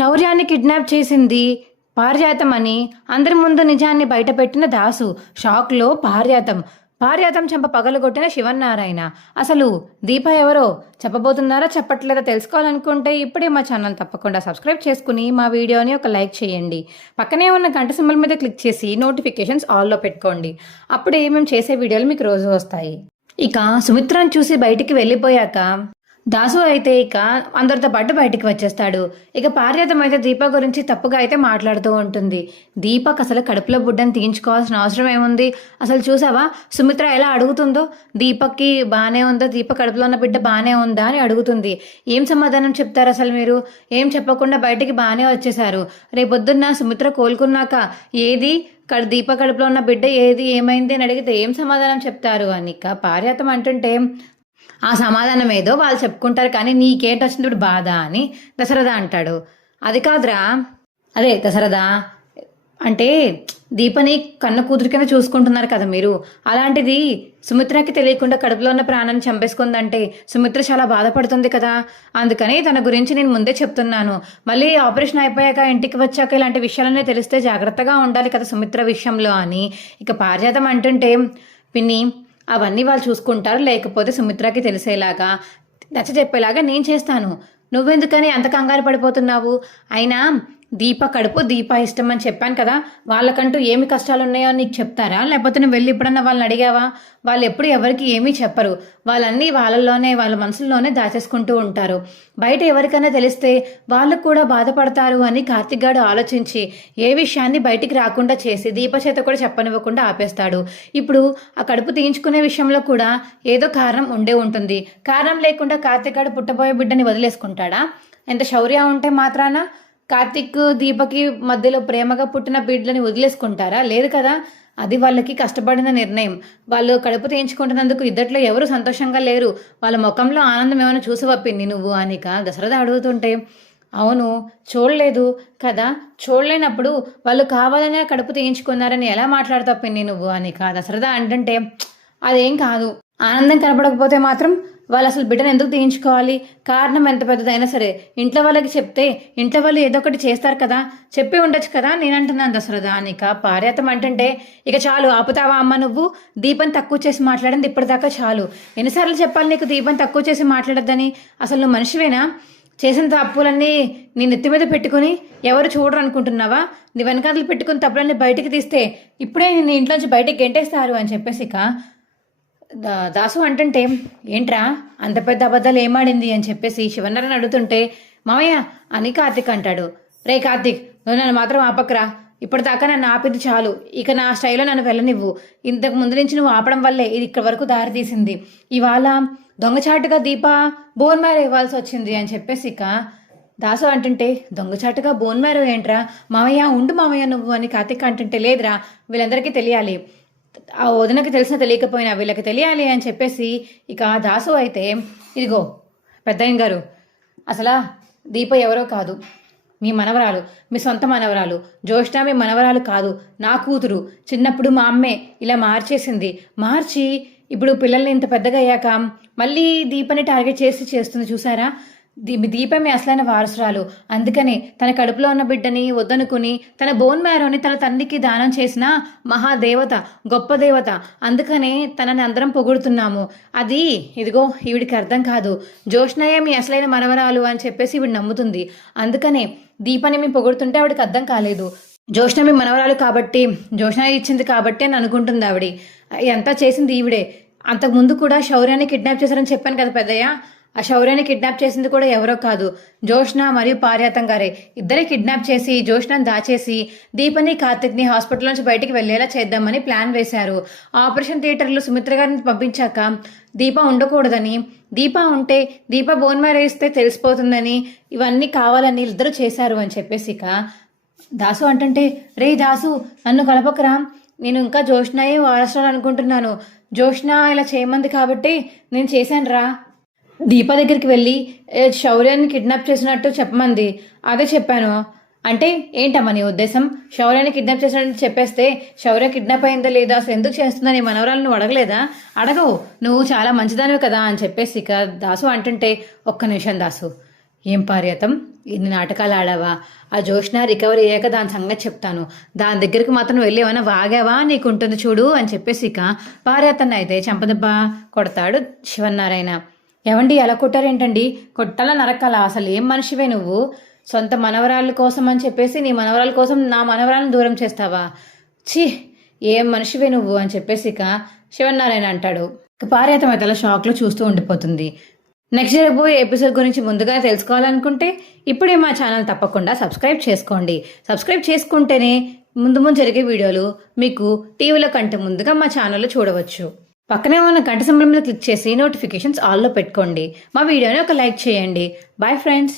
శౌర్యాన్ని kidnap చేసింది పారిజాతం అని అందరి ముందు నిజాన్ని బయటపెట్టిన దాసు. షాక్లో పారిజాతం చెంప పగలగొట్టిన శివన్నారాయణ. అసలు దీప ఎవరో చెప్పబోతున్నారా చెప్పట్లేదా తెలుసుకోవాలనుకుంటే ఇప్పుడే మా ఛానల్ తప్పకుండా సబ్స్క్రైబ్ చేసుకుని మా వీడియోని ఒక లైక్ చేయండి. పక్కనే ఉన్న గంట సింబల్ మీద క్లిక్ చేసి నోటిఫికేషన్స్ ఆల్లో పెట్టుకోండి. అప్పుడే మేము చేసే వీడియోలు మీకు రోజు వస్తాయి. ఇక సుమిత్రను చూసి బయటికి వెళ్ళిపోయాక దాసు అయితే ఇక అందరితో పాటు బయటికి వచ్చేస్తాడు. ఇక పారిజాతం అయితే దీప గురించి తప్పుగా అయితే మాట్లాడుతూ ఉంటుంది. దీపక్ అసలు కడుపులో బుడ్డని తీయించుకోవాల్సిన అవసరం ఏముంది? అసలు చూసావా సుమిత్ర ఎలా అడుగుతుందో? దీపక్కి బాగానే ఉందా, దీప కడుపులో ఉన్న బిడ్డ బాగానే ఉందా అని అడుగుతుంది. ఏం సమాధానం చెప్తారు అసలు మీరు? ఏం చెప్పకుండా బయటికి బాగానే వచ్చేసారు. రేపొద్దున్న సుమిత్ర కోలుకున్నాక ఏది దీప కడుపులో ఉన్న బిడ్డ ఏది ఏమైంది అని అడిగితే ఏం సమాధానం చెప్తారు అని ఇక పారిజాతం అంటుంటే ఆ సమాధానం ఏదో వాళ్ళు చెప్పుకుంటారు, కానీ నీకేంటొచ్చింది ఇప్పుడు బాధ అని దశరథ అంటాడు. అది కాదురా, అదే దశరథ అంటే దీపని కన్న కూతురు కింద చూసుకుంటున్నారు కదా మీరు. అలాంటిది సుమిత్రకి తెలియకుండా కడుపులో ఉన్న ప్రాణాన్ని చంపేసుకుందంటే సుమిత్ర చాలా బాధపడుతుంది కదా. అందుకని తన గురించి నేను ముందే చెప్తున్నాను. మళ్ళీ ఆపరేషన్ అయిపోయాక ఇంటికి వచ్చాక ఇలాంటి విషయాలనే తెలిస్తే జాగ్రత్తగా ఉండాలి కదా సుమిత్ర విషయంలో అని ఇక పారిజాతం అంటుంటే, పిన్ని అవన్నీ వాళ్ళు చూసుకుంటారు, లేకపోతే సుమిత్రకి తెలిసేలాగా నచ్చ చెప్పేలాగా నేను చేస్తాను. నువ్వెందుకని అంత కంగారు పడిపోతున్నావు? అయినా దీప కడుపు దీప ఇష్టం అని చెప్పాను కదా, వాళ్ళకంటూ ఏమి కష్టాలు ఉన్నాయో నీకు చెప్తారా? లేకపోతే నువ్వు వెళ్ళి ఇప్పుడన్నా వాళ్ళని అడిగావా? వాళ్ళు ఎప్పుడు ఎవరికి ఏమీ చెప్పరు. వాళ్ళన్నీ వాళ్ళల్లోనే వాళ్ళ మనసుల్లోనే దాచేసుకుంటూ ఉంటారు. బయట ఎవరికైనా తెలిస్తే వాళ్ళు కూడా బాధపడతారు అని కార్తిక్ గారు ఆలోచించి ఏ విషయాన్ని బయటికి రాకుండా చేసి దీప చేత కూడా చెప్పనివ్వకుండా ఆపేస్తాడు. ఇప్పుడు ఆ కడుపు తీయించుకునే విషయంలో కూడా ఏదో కారణం ఉండే ఉంటుంది. కారణం లేకుండా కార్తిక్ గారు పుట్టబోయే బిడ్డని వదిలేసుకుంటాడా? ఎంత శౌర్య ఉంటే మాత్రాన కార్తిక్ దీపకి మధ్యలో ప్రేమగా పుట్టిన బిడ్డలని వదిలేసుకుంటారా? లేదు కదా. అది వాళ్ళకి కష్టపడిన నిర్ణయం. వాళ్ళు కడుపు తీయించుకుంటున్నందుకు ఇద్దట్లో ఎవరు సంతోషంగా లేరు. వాళ్ళ ముఖంలో ఆనందం ఏమైనా చూసవప్పింది నువ్వు అనిక దశరథ అడుగుతుంటే, అవును చూడలేదు కదా, చూడలేనప్పుడు వాళ్ళు కావాలనే కడుపు తీయించుకున్నారని ఎలా మాట్లాడుతావు పిన్ని నువ్వు అనిక దశరథ అంటుంటే, అదేం కాదు, ఆనందం కనపడకపోతే మాత్రం వాళ్ళు అసలు బిడ్డను ఎందుకు తీయించుకోవాలి? కారణం ఎంత పెద్దదైనా సరే ఇంట్లో వాళ్ళకి చెప్తే ఇంట్లో వాళ్ళు ఏదో ఒకటి చేస్తారు కదా, చెప్పి ఉండొచ్చు కదా నేనంటున్నాను దశరథ అనిక పారిజాతం అంటుంటే, ఇక చాలు ఆపుతావా అమ్మ, నువ్వు దీపం తక్కువ చేసి మాట్లాడింది ఇప్పటిదాకా చాలు. ఎన్నిసార్లు చెప్పాలి నీకు దీపం తక్కువ చేసి మాట్లాడద్దని? అసలు నువ్వు మనిషివేనా? చేసిన తప్పులన్నీ నీ నెత్తి మీద పెట్టుకుని ఎవరు చూడరు అనుకుంటున్నావా? నీ వెనకాతలు పెట్టుకుని తప్పులన్నీ బయటికి తీస్తే ఇప్పుడే నీ ఇంట్లోంచి బయటికి గెంటేస్తారు అని చెప్పేసి ఇక దాసు అంటుంటే, ఏంట్రా అంత పెద్ద అబద్ధాలు ఏమాడింది అని చెప్పేసి శివనారాయణ అడుగుతుంటే, మామయ్య అని కార్తిక్ అంటాడు. రే కార్తిక్, నువ్వు నన్ను మాత్రం ఆపకరా, ఇప్పటిదాకా నన్ను ఆపింది చాలు, ఇక నా స్టైల్లో నన్ను వెళ్ళనివ్వు. ఇంతకు ముందు నుంచి నువ్వు ఆపడం వల్లే ఇది ఇక్కడ వరకు దారి తీసింది. ఇవాళ దొంగచాటుగా దీప బోన్ మ్యారో ఇవ్వాల్సి వచ్చింది అని చెప్పేసి ఇక దాసు అంటుంటే, దొంగచాటుగా బోన్ మ్యారో ఏంట్రా? మామయ్య ఉండు మామయ్య నువ్వు అని కార్తిక్ అంటుంటే, లేదురా వీళ్ళందరికీ తెలియాలి, ఆ వదినకి తెలిసినా తెలియకపోయినా వీళ్ళకి తెలియాలి అని చెప్పేసి ఇక దాసు అయితే, ఇదిగో పెద్దయ్య గారు, అసలు దీప ఎవరో కాదు, మీ మనవరాలు, మీ సొంత మనవరాలు. జ్యోష్ణ మీ మనవరాలు కాదు, నా కూతురు. చిన్నప్పుడు మా అమ్మే ఇలా మార్చి ఇప్పుడు పిల్లల్ని ఇంత పెద్దగా అయ్యాక మళ్ళీ దీపని టార్గెట్ చేస్తుంది చూసారా? దీపమే అసలైన వారసురాలు. అందుకని తన కడుపులో ఉన్న బిడ్డని వద్దనుకుని తన బోన్ మ్యారోని తన తండ్రికి దానం చేసిన మహాదేవత, గొప్ప దేవత. అందుకనే తనని అందరం పొగుడుతున్నాము. అది ఇదిగో ఈవిడికి అర్థం కాదు. జ్యోష్ణయే మీ అసలైన మనవరాలు అని చెప్పేసి ఈవిడ నమ్ముతుంది. అందుకనే దీపని మేము పొగుడుతుంటే ఆవిడకి అర్థం కాలేదు. జ్యోష్ణ మీ మనవరాలు కాబట్టి, జ్యోష్ణ ఇచ్చింది కాబట్టి అని అనుకుంటుంది ఆవిడ. ఎంత చేసింది ఈవిడే. అంతకుముందు కూడా శౌర్యాన్ని కిడ్నాప్ చేశారని చెప్పాను కదా పెద్దయ్య. ఆ శౌర్యాన్ని కిడ్నాప్ చేసింది కూడా ఎవరో కాదు, జ్యోష్ణ మరియు పారిజాతం గారే. ఇద్దరే కిడ్నాప్ చేసి జ్యోష్ణను దాచేసి దీపని కార్తిక్ని హాస్పిటల్ నుంచి బయటికి వెళ్ళేలా చేద్దామని ప్లాన్ వేశారు. ఆపరేషన్ థియేటర్లో సుమిత్ర గారిని పంపించాక దీప ఉండకూడదని, దీప ఉంటే దీప బోన్ మ్యారో ఇస్తే తెలిసిపోతుందని, ఇవన్నీ కావాలని ఇద్దరు చేశారు అని చెప్పేసి ఇక దాసు అంటుంటే, రే దాసు నన్ను కలపకరా, నేను ఇంకా జ్యోష్ణయే వారసురాలు అనుకుంటున్నాను. జ్యోష్ణ ఇలా చేయమంది కాబట్టి నేను చేశాను రా. దీప దగ్గరికి వెళ్ళి శౌర్యాన్ని కిడ్నాప్ చేసినట్టు చెప్పమంది, అదే చెప్పాను. అంటే ఏంటమ్మా నీ ఉద్దేశం? శౌర్యాన్ని కిడ్నాప్ చేసినట్టు చెప్పేస్తే శౌర్య కిడ్నాప్ అయిందా లేదా, అసలు ఎందుకు చేస్తుందా నీ మనవరాలు నువ్వు అడగలేదా? అడగవు, నువ్వు చాలా మంచిదానివి కదా అని చెప్పేసి ఇక దాసు అంటుంటే, ఒక్క నిమిషం దాసు, ఏం పార్యతం ఇన్ని నాటకాలు ఆడావా? ఆ జోష్న రికవరీ అయ్యాక దాని సంగతి చెప్తాను. దాని దగ్గరికి మాత్రం వెళ్ళి ఏమైనా వాగావా నీకుంటుంది చూడు అని చెప్పేసి ఇక పార్యతన్ని అయితే చంపదెబ్బ కొడతాడు శివన్నారాయణ. ఏవండి అలా కొట్టారేంటండి? కొట్టాలా నరకాలా? అసలు ఏం మనిషివే నువ్వు? సొంత మనవరాళ్ళ కోసం అని చెప్పేసి నీ మనవరాల కోసం నా మనవరాలను దూరం చేస్తావా? ఛీ, ఏం మనిషివే నువ్వు అని చెప్పేసి ఇక శివన్నారాయణ అంటాడు. ఇక పార్యతం అయితే అలా షాక్లో చూస్తూ ఉండిపోతుంది. నెక్స్ట్ జరగబోయే ఎపిసోడ్ గురించి ముందుగా తెలుసుకోవాలనుకుంటే ఇప్పుడే మా ఛానల్ తప్పకుండా సబ్స్క్రైబ్ చేసుకోండి. సబ్స్క్రైబ్ చేసుకుంటేనే ముందు జరిగే వీడియోలు మీకు టీవీలో కంటే ముందుగా మా ఛానల్లో చూడవచ్చు. పక్కనే ఉన్న గంట సింబల్ మీద క్లిక్ చేసి నోటిఫికేషన్స్ ఆల్లో పెట్టుకోండి. మా వీడియోని ఒక లైక్ చేయండి. Bye friends.